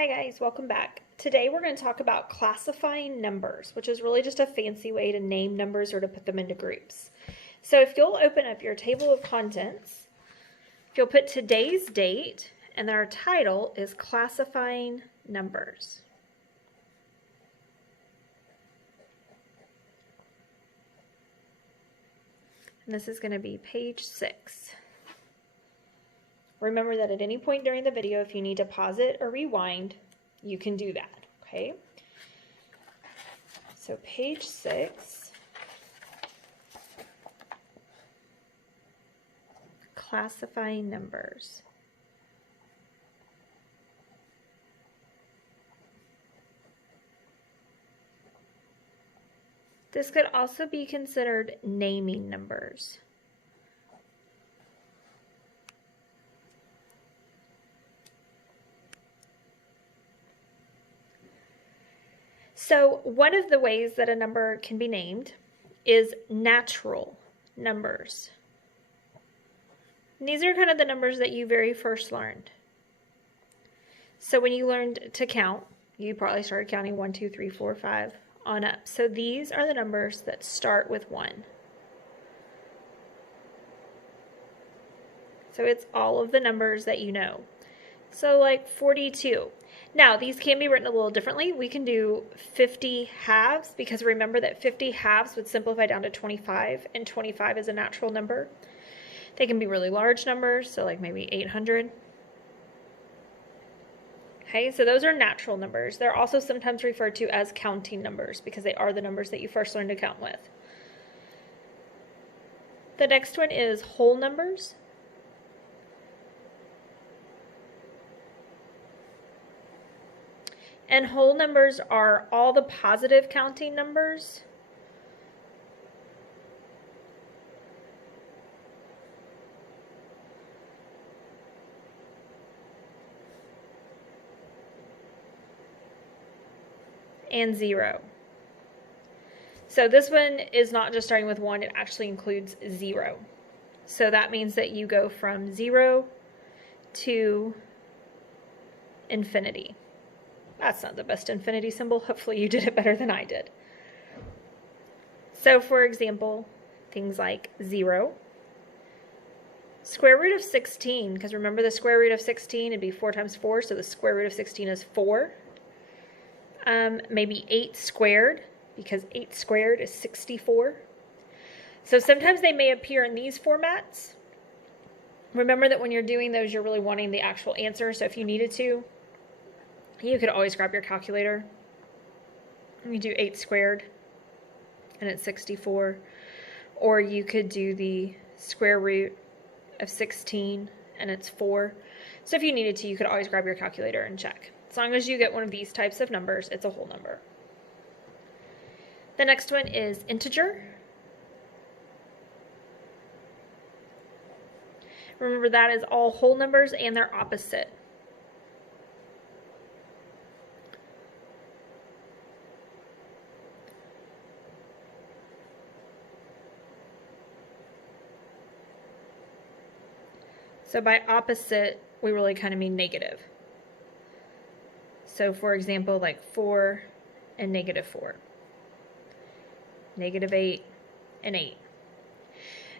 Hi guys, welcome back. Today we're going to talk about classifying numbers, which is really just a fancy way to name numbers or to put them into groups. So if you'll open up your table of contents, if you'll put today's date, and then our title is Classifying Numbers. And this is going to be page 6. Remember that at any point during the video, if you need to pause it or rewind, you can do that, okay? So page 6, classifying numbers. This could also be considered naming numbers. So one of the ways that a number can be named is natural numbers. And these are kind of the numbers that you very first learned. So when you learned to count, you probably started counting 1, 2, 3, 4, 5 on up. So these are the numbers that start with 1. So it's all of the numbers that you know. So like 42. Now, these can be written a little differently. We can do 50 halves because remember that 50 halves would simplify down to 25, and 25 is a natural number. They can be really large numbers, so like maybe 800. Okay, so those are natural numbers. They're also sometimes referred to as counting numbers because they are the numbers that you first learned to count with. The next one is whole numbers. And whole numbers are all the positive counting numbers. And 0. So this one is not just starting with 1, it actually includes 0. So that means that you go from 0 to infinity. That's not the best infinity symbol. Hopefully you did it better than I did. So for example, things like 0, square root of 16, because remember the square root of 16 would be 4 times 4, so the square root of 16 is 4. Maybe 8 squared, because 8 squared is 64. So sometimes they may appear in these formats. Remember that when you're doing those, you're really wanting the actual answer, so if you needed to, you could always grab your calculator. You do 8 squared, and it's 64. Or you could do the square root of 16, and it's 4. So if you needed to, you could always grab your calculator and check. As long as you get one of these types of numbers, it's a whole number. The next one is integer. Remember that is all whole numbers and their opposite. So by opposite, we really kind of mean negative. So for example, like 4 and negative 4. Negative 8 and 8.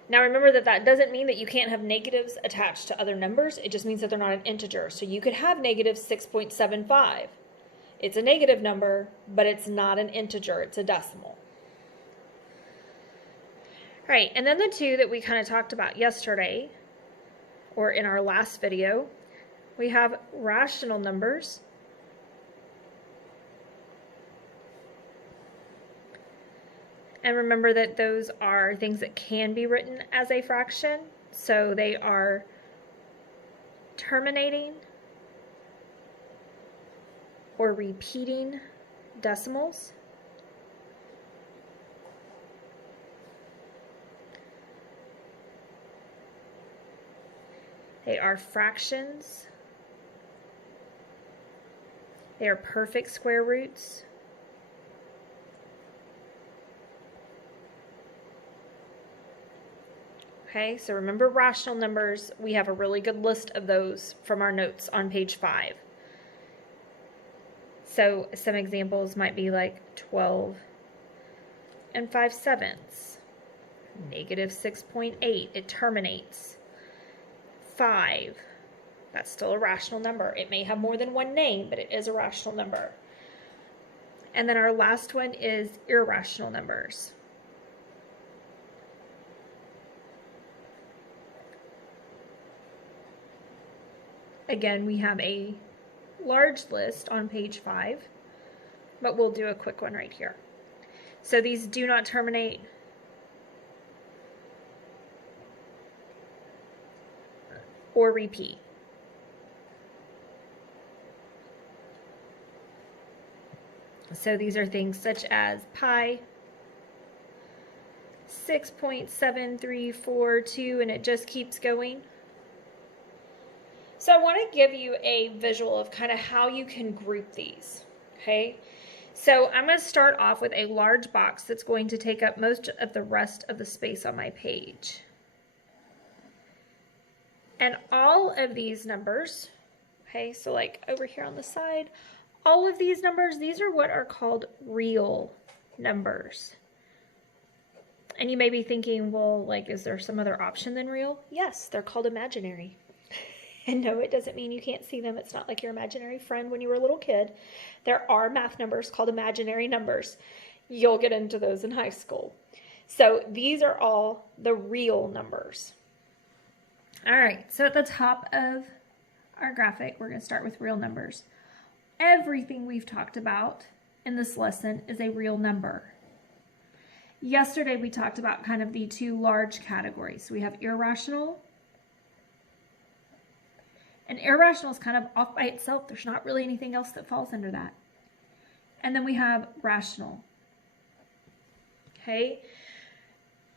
Now remember that that doesn't mean that you can't have negatives attached to other numbers. It just means that they're not an integer. So you could have negative 6.75. It's a negative number, but it's not an integer. It's a decimal. All right, and then the two that we kind of talked about yesterday, or in our last video, we have rational numbers. And remember that those are things that can be written as a fraction. So they are terminating or repeating decimals. They are fractions. They are perfect square roots. Okay, so remember rational numbers. We have a really good list of those from our notes on page 5. So some examples might be like 12 and 5/7, negative 6.8, it terminates. 5, that's still a rational number. It may have more than one name, but it is a rational number. And then our last one is irrational numbers. Again, we have a large list on page 5, but we'll do a quick one right here. So these do not terminate, or repeat. So these are things such as pi, 6.7342, and it just keeps going. So I want to give you a visual of kind of how you can group these, okay? So I'm going to start off with a large box that's going to take up most of the rest of the space on my page. And all of these numbers, okay, so like over here on the side, all of these numbers, these are what are called real numbers. And you may be thinking, well, like, is there some other option than real? Yes, they're called imaginary. And no, it doesn't mean you can't see them. It's not like your imaginary friend when you were a little kid. There are math numbers called imaginary numbers. You'll get into those in high school. So these are all the real numbers. All right, so at the top of our graphic, we're going to start with real numbers. Everything we've talked about in this lesson is a real number. Yesterday, we talked about kind of the two large categories. We have irrational. And irrational is kind of off by itself. There's not really anything else that falls under that. And then we have rational. Okay?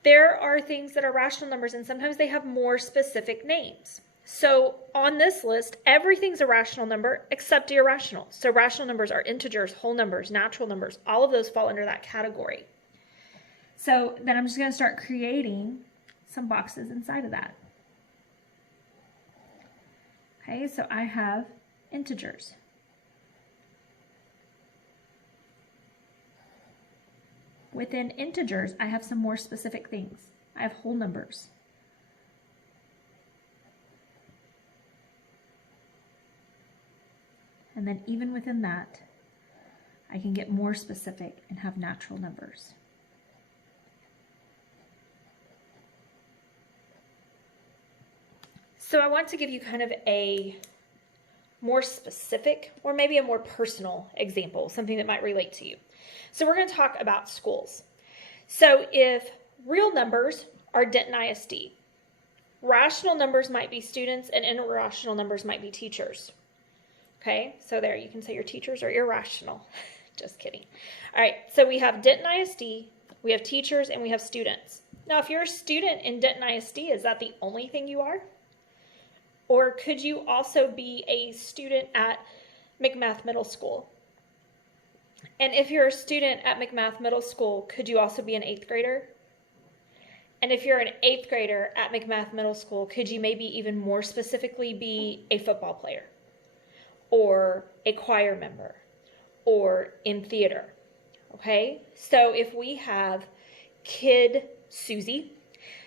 There are things that are rational numbers, and sometimes they have more specific names. So on this list, everything's a rational number except irrational. So rational numbers are integers, whole numbers, natural numbers. All of those fall under that category. So then I'm just going to start creating some boxes inside of that. Okay, so I have integers. Within integers, I have some more specific things. I have whole numbers. And then even within that, I can get more specific and have natural numbers. So I want to give you kind of a more specific or maybe a more personal example, something that might relate to you. So we're going to talk about schools. So if real numbers are Denton ISD, rational numbers might be students and irrational numbers might be teachers. Okay, so there you can say your teachers are irrational. Just kidding. All right, so we have Denton ISD, we have teachers, and we have students. Now, if you're a student in Denton ISD, is that the only thing you are? Or could you also be a student at McMath Middle School? And if you're a student at McMath Middle School, could you also be an 8th grader? And if you're an 8th grader at McMath Middle School, could you maybe even more specifically be a football player? Or a choir member? Or in theater? Okay, so if we have kid Susie,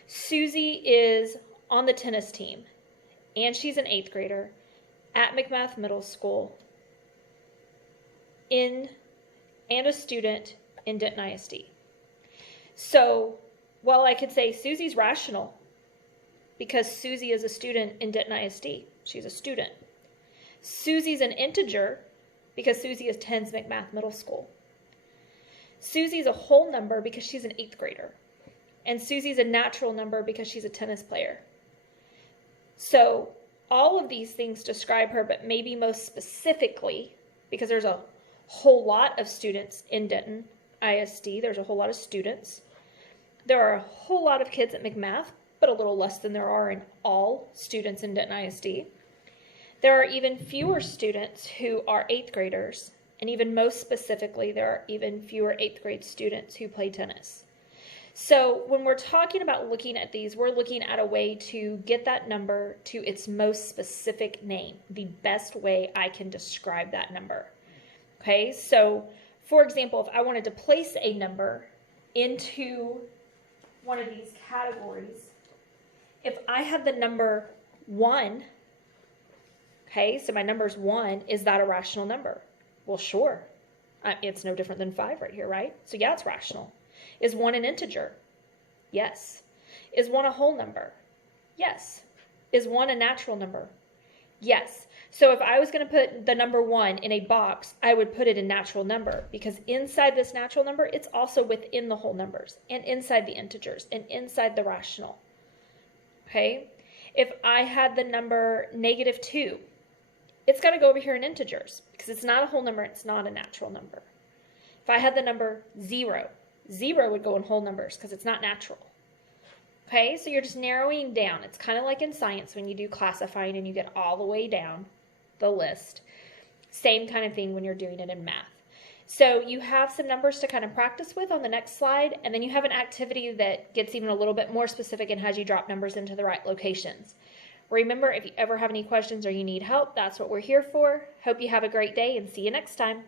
Susie is on the tennis team. And she's an 8th grader at McMath Middle School and a student in Denton ISD. So while I could say Susie's rational because Susie is a student in Denton ISD, she's a student. Susie's an integer because Susie attends McMath Middle School. Susie's a whole number because she's an 8th grader. And Susie's a natural number because she's a tennis player. So all of these things describe her, but maybe most specifically, because there's a whole lot of students in Denton ISD, there's a whole lot of students. There are a whole lot of kids at McMath, but a little less than there are in all students in Denton ISD. There are even fewer students who are 8th graders, and even most specifically, there are even fewer 8th grade students who play tennis. So when we're talking about looking at these, we're looking at a way to get that number to its most specific name, the best way I can describe that number. Okay, so for example, if I wanted to place a number into one of these categories, if I had the number 1, okay, so my number's 1, is that a rational number? Well, sure. It's no different than 5 right here, right? So yeah, it's rational. Is 1 an integer? Yes. Is 1 a whole number? Yes. Is 1 a natural number? Yes. So if I was going to put the number 1 in a box, I would put it in natural number, because inside this natural number, it's also within the whole numbers and inside the integers and inside the rational. Okay? If I had the number -2, it's got to go over here in integers because it's not a whole number, it's not a natural number. If I had the number 0, 0 would go in whole numbers because it's not natural. Okay, so you're just narrowing down. It's kind of like in science when you do classifying and you get all the way down the list. Same kind of thing when you're doing it in math. So you have some numbers to kind of practice with on the next slide, and then you have an activity that gets even a little bit more specific and has you drop numbers into the right locations. Remember, if you ever have any questions or you need help, that's what we're here for. Hope you have a great day and see you next time.